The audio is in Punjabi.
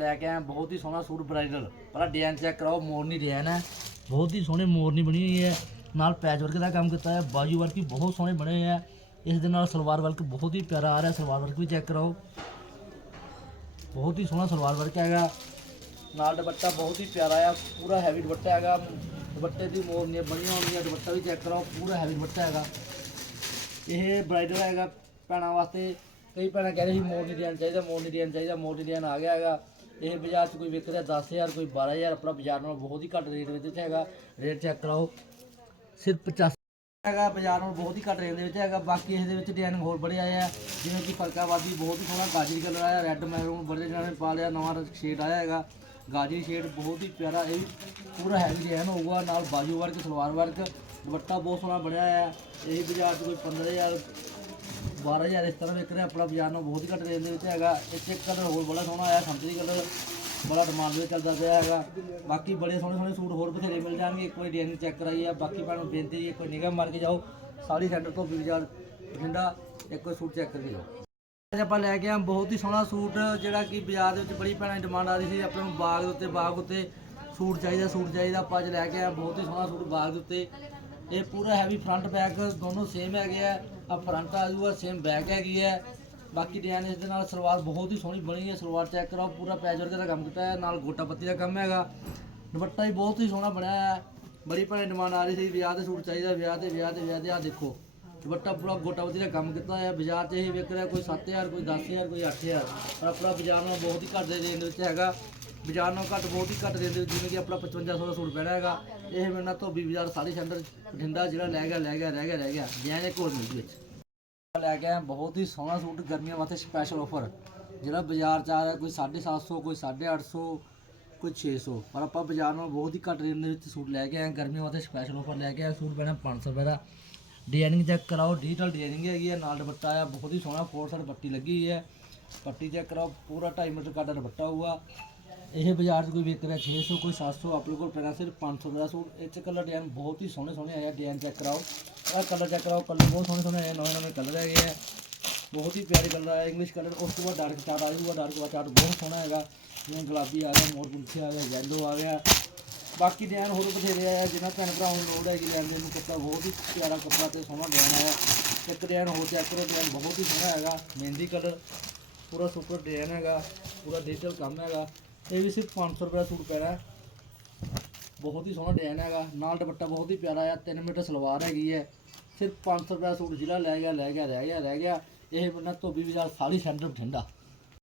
ਲੈ ਕੇ ਆਇਆ, ਬਹੁਤ ਹੀ ਸੋਹਣਾ ਸੂਟ ਬ੍ਰਾਈਡਲ ਪਹਿਲਾਂ ਡਿਜ਼ਾਈਨ ਚੈੱਕ ਕਰਾਓ ਮੋਰਨੀ ਡਿਜ਼ਾਈਨ ਹੈ। ਬਹੁਤ ਹੀ ਸੋਹਣੇ ਮੋਰਨੀ ਬਣੀ ਹੋਈ ਹੈ। ਨਾਲ ਪੈਚ ਵਰਕ ਦਾ ਕੰਮ ਕੀਤਾ ਹੈ, ਬਾਜੂ ਵਰਕ ਵੀ ਬਹੁਤ ਸੋਹਣੇ ਬਣੇ ਹੋਏ ਆ ਇਸ ਦੇ ਨਾਲ ਸਲਵਾਰ ਵਰਕ ਬਹੁਤ ਹੀ ਪਿਆਰਾ ਆ ਰਿਹਾ, ਸਲਵਾਰ ਵਰਕ ਵੀ ਚੈੱਕ ਕਰਾਓ। ਬਹੁਤ ਹੀ ਸੋਹਣਾ ਸਲਵਾਰ ਵਰਕ ਹੈਗਾ। ਨਾਲ ਦੁਪੱਟਾ ਬਹੁਤ ਹੀ ਪਿਆਰਾ ਆ, ਪੂਰਾ ਹੈਵੀ ਦੁਪੱਟਾ ਹੈਗਾ। ਦੁਪੱਟੇ ਦੀ ਮੋਰਨੀਆਂ ਬਣੀਆਂ ਹੋਣਗੀਆਂ, ਦੁਪੱਟਾ ਵੀ ਚੈੱਕ ਕਰਾਓ, ਪੂਰਾ ਹੈਵੀ ਦੁਪੱਟਾ ਹੈਗਾ। ਇਹ ਬ੍ਰਾਈਡਲ ਹੈਗਾ, ਭੈਣਾਂ ਵਾਸਤੇ। ਕਈ ਭੈਣਾਂ ਕਹਿ ਰਹੇ ਸੀ ਮੋਰਨੀ ਡਿਜ਼ਾਈਨ ਚਾਹੀਦਾ ਮੋਰਨੀ ਡਿਜ਼ਾਈਨ ਚਾਹੀਦਾ ਮੋਰਨੀ ਡਿਜ਼ਾਈਨ ਆ ਗਿਆ ਹੈਗਾ। ਇਹ ਬਾਜ਼ਾਰ 'ਚ ਕੋਈ ਵਿਕ ਰਿਹਾ 10000 ਕੋਈ 12000 ਆਪਣਾ ਬਾਜ਼ਾਰ ਨਾਲੋਂ ਬਹੁਤ ਹੀ ਘੱਟ ਰੇਟ ਵਿੱਚ ਹੈਗਾ। ਰੇਟ ਚੈੱਕ ਕਰਾਓ। ਸਿਰਫ 85 ਹੈਗਾ, ਬਾਜ਼ਾਰ ਨਾਲੋਂ ਬਹੁਤ ਹੀ ਘੱਟ ਰੇਟ ਦੇ ਵਿੱਚ ਹੈਗਾ। ਬਾਕੀ ਇਸ ਦੇ ਵਿੱਚ ਡਿਜ਼ਾਈਨ ਹੋਰ ਬੜੇ ਆਏ ਆ। ਜਿਵੇਂ ਕਿ ਫਰਕਾਵਾਦੀ ਬਹੁਤ ਹੀ ਸੋਹਣਾ ਗਾਜਰੀ ਕਲਰ ਆਇਆ ਰੈੱਡ ਮੈਰੂਨ ਬੜੇ ਜਣਾਂ ਨੇ ਪਾ ਲਿਆ, ਨਵਾਂ ਸ਼ੇਡ ਆਇਆ ਹੈਗਾ। ਗਾਜਰੀ ਸ਼ੇਡ ਬਹੁਤ ਹੀ ਪਿਆਰਾ, ਇਹ ਪੂਰਾ ਹੈਵੀ ਡਿਜ਼ਾਈਨ ਹੋਊਗਾ। ਨਾਲ ਬਾਜੂ ਵਰਕ ਸਲਵਾਰ ਵਰਕ ਦੁਪੱਟਾ ਬਹੁਤ ਸੋਹਣਾ ਬਣਿਆ ਹੋਇਆ। ਇਹ ਬਾਜ਼ਾਰ 'ਚ ਕੋਈ 15000 12000 ਇਸ ਤਰ੍ਹਾਂ ਵਿਕ ਰਿਹਾ, ਆਪਣਾ ਬਾਜ਼ਾਰ ਨੂੰ ਬਹੁਤ ਹੀ ਘੱਟ ਰੇਟ ਦੇ ਵਿੱਚ ਹੈਗਾ। ਇੱਥੇ ਇੱਕ ਕਲਰ ਹੋਰ ਬੜਾ ਸੋਹਣਾ ਆਇਆ, ਸੰਤਰੀ ਕਲਰ, ਬੜਾ ਡਿਮਾਂਡ ਵਿੱਚ ਚੱਲਦਾ ਪਿਆ ਹੈਗਾ। ਬਾਕੀ ਬੜੇ ਸੋਹਣੇ ਸੋਹਣੇ ਸੂਟ ਹੋਰ ਬਥੇਰੇ ਮਿਲ ਜਾਣਗੇ। ਇੱਕ ਵਾਰੀ ਡਿਜ਼ਾਈਨ ਚੈੱਕ ਕਰਾਈ ਆ, ਬਾਕੀ ਭੈਣਾਂ ਬੇਨਤੀ ਜੀ ਇੱਕ ਵਾਰੀ ਨਿਗਾਹ ਮਾਰ ਕੇ ਜਾਓ। ਸਾੜੀ ਸੈਂਟਰ ਤੋਂ ਬਾਜ਼ਾਰ ਬਠਿੰਡਾ, ਇੱਕ ਵਾਰੀ ਸੂਟ ਚੈੱਕ ਕਰਕੇ ਜਾਓ ਅੱਜ ਆਪਾਂ ਲੈ ਕੇ ਆਏ ਬਹੁਤ ਹੀ ਸੋਹਣਾ ਸੂਟ, ਜਿਹੜਾ ਕਿ ਬਾਜ਼ਾਰ ਦੇ ਵਿੱਚ ਬੜੀ ਭੈਣਾਂ ਦੀ ਡਿਮਾਂਡ ਆ ਰਹੀ ਸੀ। ਆਪਾਂ ਨੂੰ ਬਾਗ ਦੇ ਉੱਤੇ, ਬਾਗ ਉੱਤੇ ਸੂਟ ਚਾਹੀਦਾ ਸੂਟ ਚਾਹੀਦਾ। ਆਪਾਂ ਅੱਜ ਲੈ ਕੇ ਆਏ ਬਹੁਤ ਹੀ ਸੋਹਣਾ ਸੂਟ ਬਾਗ ਦੇ ਉੱਤੇ। ਇਹ ਪੂਰਾ ਹੈਵੀ ਫਰੰਟ ਬੈਕ ਦੋਨੋਂ ਸੇਮ ਹੈਗੇ ਆ। ਆ ਫਰੰਟ ਆ ਜੂਗਾ ਸੇਮ ਬੈਕ ਹੈਗੀ ਹੈ ਬਾਕੀ ਡਿਜ਼ਾਈਨ ਇਸ ਦੇ ਨਾਲ ਸਲਵਾਰ ਬਹੁਤ ਹੀ ਸੋਹਣੀ ਬਣੀ ਹੈ ਸਲਵਾਰ ਚੈੱਕ ਕਰਾਓ, ਪੂਰਾ ਪੈਚ ਵਰਕ ਦਾ ਕੰਮ ਕੀਤਾ ਹੈ ਨਾਲ ਗੋਟਾ ਪੱਤੀ ਦਾ ਕੰਮ ਹੈਗਾ। ਦੁਪੱਟਾ ਵੀ ਬਹੁਤ ਹੀ ਸੋਹਣਾ ਬਣਿਆ ਹੈ ਬੜੀ ਭੈਣ ਡਿਮਾਂਡ ਆ ਰਹੀ ਸੀ, ਵਿਆਹ ਤੇ ਸੂਟ ਚਾਹੀਦਾ, ਵਿਆਹ ਤੇ ਵਿਆਹ ਤੇ ਵਿਆਹ ਤੇ ਆ ਦੇਖੋ। ਦੁਪੱਟਾ ਪੂਰਾ ਗੋਟਾ ਪੱਤੀ ਦਾ ਕੰਮ ਕੀਤਾ ਹੈ ਬਾਜ਼ਾਰ 'ਚ ਇਹ ਵਿਕ ਰਿਹਾ, ਕੋਈ 7000 ਕੋਈ 10000 ਕੋਈ 8000 ਪਰ ਆਪਣਾ ਬਾਜ਼ਾਰ ਨਾਲ ਬਹੁਤ ਹੀ ਘੱਟ ਦੇ ਰੇਂਜ ਵਿੱਚ ਹੈਗਾ। ਬਾਜ਼ਾਰ ਨਾਲੋਂ ਘੱਟ, ਬਹੁਤ ਹੀ ਘੱਟ ਰੇਂਜ ਦੇ ਵਿੱਚ ਜਿਵੇਂ ਕਿ ਆਪਣਾ 5500 ਦਾ ਸੂਟ ਪੈਣਾ ਹੈਗਾ, ਇਹ ਮੇਰੇ ਨਾਲ ਧੋਬੀ ਬਾਜ਼ਾਰ ਸਾੜੀ ਸੈਂਟਰ ਬਠਿੰਡਾ ਜਿਹੜਾ ਲੈ ਗਿਆ ਲੈ ਗਿਆ ਰਹਿ ਗਿਆ ਰਹਿ ਗਿਆ। ਜੈਨ ਇੱਕ ਹੋਰ ਮਿਲ ਵਿੱਚ। ਲੈ ਕੇ ਆਏ ਬਹੁਤ ਹੀ ਸੋਹਣਾ ਸੂਟ, ਗਰਮੀਆਂ ਵਾਸਤੇ ਸਪੈਸ਼ਲ ਆਫਰ ਜਿਹੜਾ ਬਾਜ਼ਾਰ ਚ ਆ ਰਿਹਾ, ਕੋਈ 750 ਕੋਈ 850 ਕੋਈ 600 ਪਰ ਆਪਾਂ ਬਾਜ਼ਾਰ ਨਾਲੋਂ ਬਹੁਤ ਹੀ ਘੱਟ ਰੇਂਜ ਦੇ ਵਿੱਚ ਸੂਟ ਲੈ ਕੇ ਆਏ ਗਰਮੀਆਂ ਵਾਸਤੇ ਸਪੈਸ਼ਲ ਆਫਰ ਲੈ ਕੇ ਆਏ ਸੂਟ ਪੈਣਾ 500 ਰੁਪਏ ਦਾ। ਡਿਜ਼ਾਈਨਿੰਗ ਚੈੱਕ ਕਰਾਓ ਡਿਜੀਟਲ ਡਿਜ਼ਾਈਨਿੰਗ ਹੈਗੀ ਹੈ। ਨਾਲ ਦੁਪੱਟਾ ਆ ਬਹੁਤ ਹੀ ਸੋਹਣਾ ਫੋਰ ਸਾਈਡ ਪੱਟੀ ਲੱਗੀ ਹੋਈ ਹੈ। ਪੱਟੀ ਚੈੱਕ ਕਰਾਓ, ਪੂਰਾ 2.5 ਮੀਟਰ ਕੱਟ ਦੁਪੱਟਾ ਹੋਊਗਾ। ਇਹ ਬਾਜ਼ਾਰ 'ਚ ਕੋਈ ਵਿਕ ਰਿਹਾ 600 ਕੋਈ 700 ਆਪਣੇ ਕੋਲ ਪੈਣਾ ਸਿਰਫ 500 ਦਾ ਸੂਟ ਇਹ 'ਚ ਕਲਰ ਡਿਜ਼ਾਈਨ ਬਹੁਤ ਹੀ ਸੋਹਣੇ ਸੋਹਣੇ ਆਏ ਆ ਡਿਜ਼ਾਈਨ ਚੈੱਕ ਕਰਾਓ। ਆਹ ਕਲਰ ਚੈੱਕ ਕਰਾਓ ਕਲਰ ਬਹੁਤ ਸੋਹਣੇ ਸੋਹਣੇ ਆਏ ਨਵੇਂ ਨਵੇਂ ਕਲਰ ਹੈਗੇ ਆ। ਬਹੁਤ ਹੀ ਪਿਆਰੇ ਕਲਰ ਆਇਆ ਇੰਗਲਿਸ਼ ਕਲਰ ਉਸ ਤੋਂ ਬਾਅਦ ਡਾਰਕ ਚਾਰਟ ਆ ਜਾਊਗਾ ਡਾਰਕ ਚਾਰਟ ਬਹੁਤ ਸੋਹਣਾ ਹੈਗਾ। ਜਿਵੇਂ ਗੁਲਾਬੀ ਆ ਗਿਆ, ਮੋਰ ਪੁੰਛੇ ਆ ਗਿਆ ਯੈਲੋ ਆ ਗਿਆ। ਬਾਕੀ ਡਿਜ਼ਾਈਨ ਹੋਰ ਬਥੇਰੇ ਆਇਆ ਜਿਨ੍ਹਾਂ ਭੈਣ ਭਰਾਵਾਂ ਨੂੰ ਲੋੜ ਹੈਗੀ ਲੈਣ ਦੇਣ ਨੂੰ ਕੱਪੜਾ ਬਹੁਤ ਹੀ ਪਿਆਰਾ ਕੱਪੜਾ ਤੇ ਸੋਹਣਾ ਡਿਜ਼ਾਈਨ ਆਇਆ। ਇੱਕ ਡਿਜ਼ਾਈਨ ਹੋਰ ਚੈੱਕ ਕਰੋ ਡਿਜ਼ਾਈਨ ਬਹੁਤ ਹੀ ਸੋਹਣਾ ਹੈਗਾ, ਮਹਿੰਦੀ ਕਲਰ ਪੂਰਾ ਸੁਪਰ ਡਿਜ਼ਾਈਨ ਹੈਗਾ, ਪੂਰਾ ਡਿਜੀਟਲ ਕੰਮ ਹੈਗਾ। ਇਹ ਵੀ ਸਿਰਫ 500 ਰੁਪਏ ਦਾ ਸੂਟ ਪੈਣਾ ਬਹੁਤ ਹੀ ਸੋਹਣਾ ਡਿਜ਼ਾਈਨ ਹੈਗਾ। ਨਾਲ ਦੁਪੱਟਾ ਬਹੁਤ ਹੀ ਪਿਆਰਾ ਆ। 3 ਮੀਟਰ ਸਲਵਾਰ ਹੈਗੀ ਹੈ। ਸਿਰਫ 500 ਰੁਪਏ ਦਾ ਸੂਟ ਜ਼ਿਲ੍ਹਾ ਲੈ ਗਿਆ ਲੈ ਗਿਆ ਰਹਿ ਗਿਆ ਰਹਿ ਗਿਆ। ਇਹ ਬੰਦਾ ਧੋਬੀ ਬਾਜ਼ਾਰ ਸਾਲੀ ਸੈਂਟਰ ਬਠਿੰਡਾ।